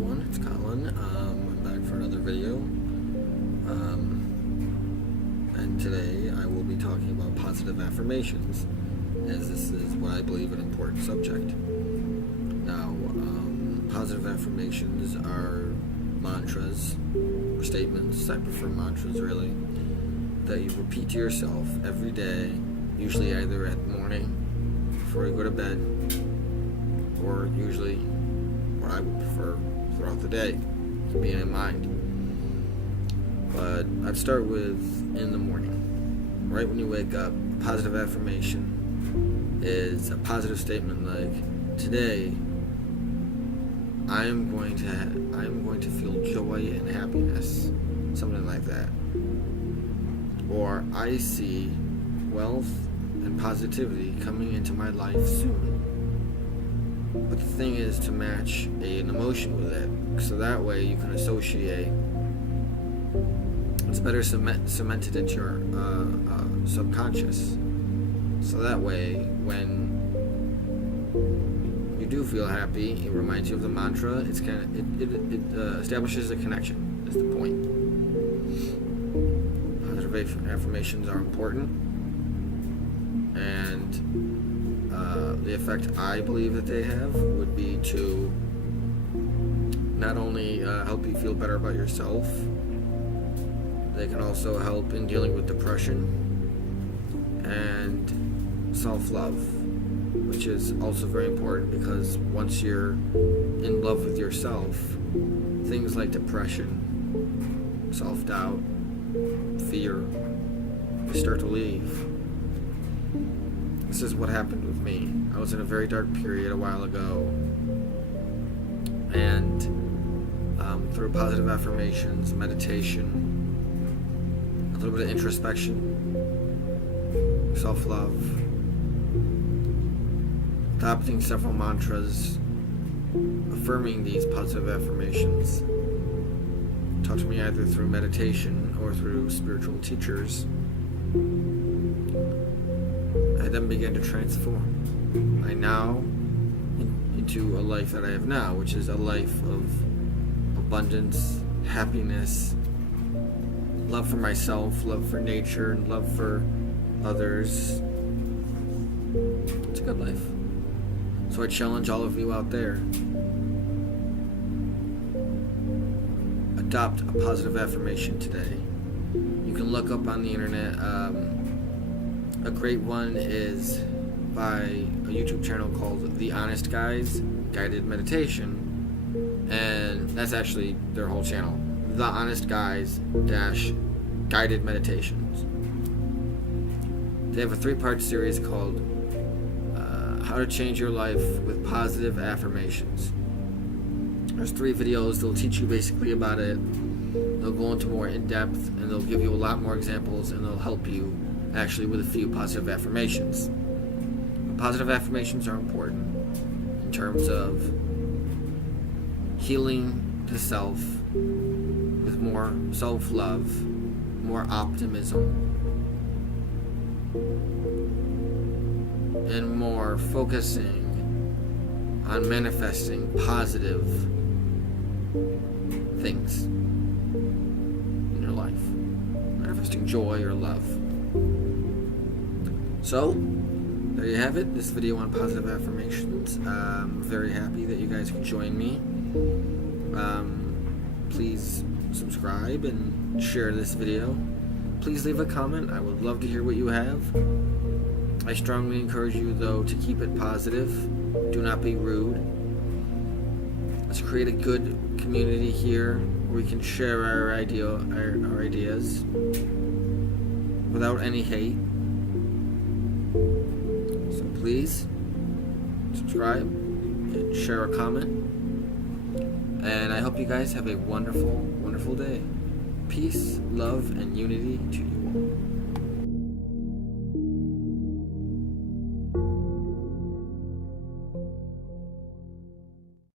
everyone, it's Colin. I'm back for another video. And today I will be talking about positive affirmations, as this is what I believe an important subject. Now, positive affirmations are mantras, or statements, I prefer mantras really, that you repeat to yourself every day, usually either at morning, before you go to bed, or usually, what I would prefer, throughout the day, being in mind. But I'd start with in the morning. Right when you wake up, a positive affirmation is a positive statement like, today I am going to feel joy and happiness, something like that. Or I see wealth and positivity coming into my life soon. But the thing is to match an emotion with it, so that way you can associate. It's better cemented into your subconscious, so that way when you do feel happy, it reminds you of the mantra. It's it establishes a connection. Is the point. Positive affirmations are important, and the effect I believe that they have would be to not only help you feel better about yourself, they can also help in dealing with depression and self-love, which is also very important, because once you're in love with yourself, things like depression, self-doubt, fear start to leave. This is what happened with me. I was in a very dark period a while ago, and through positive affirmations, meditation, a little bit of introspection, self-love, adopting several mantras, affirming these positive affirmations, taught to me either through meditation or through spiritual teachers, I then began to transform. I now into a life that I have now, which is a life of abundance, happiness, love for myself, love for nature, and love for others. It's a good life. So I challenge all of you out there, adopt a positive affirmation today. You can look up on the internet. A great one is by a YouTube channel called The Honest Guys Guided Meditation, and that's actually their whole channel. The Honest Guys Guided Meditations. They have a 3-part series called How to Change Your Life with Positive Affirmations. There's 3 videos. They'll teach you basically about it. They'll go into more in depth, and they'll give you a lot more examples, and they'll help you actually with a few positive affirmations. Positive affirmations are important in terms of healing the self with more self-love, more optimism, and more focusing on manifesting positive things in your life, manifesting joy or love. So, there you have it, this video on positive affirmations. I'm very happy that you guys can join me. Please subscribe and share this video. Please leave a comment. I would love to hear what you have. I strongly encourage you, though, to keep it positive. Do not be rude. Let's create a good community here where we can share our ideas without any hate. So please subscribe and share a comment. And I hope you guys have a wonderful, wonderful day. Peace, love, and unity to you all.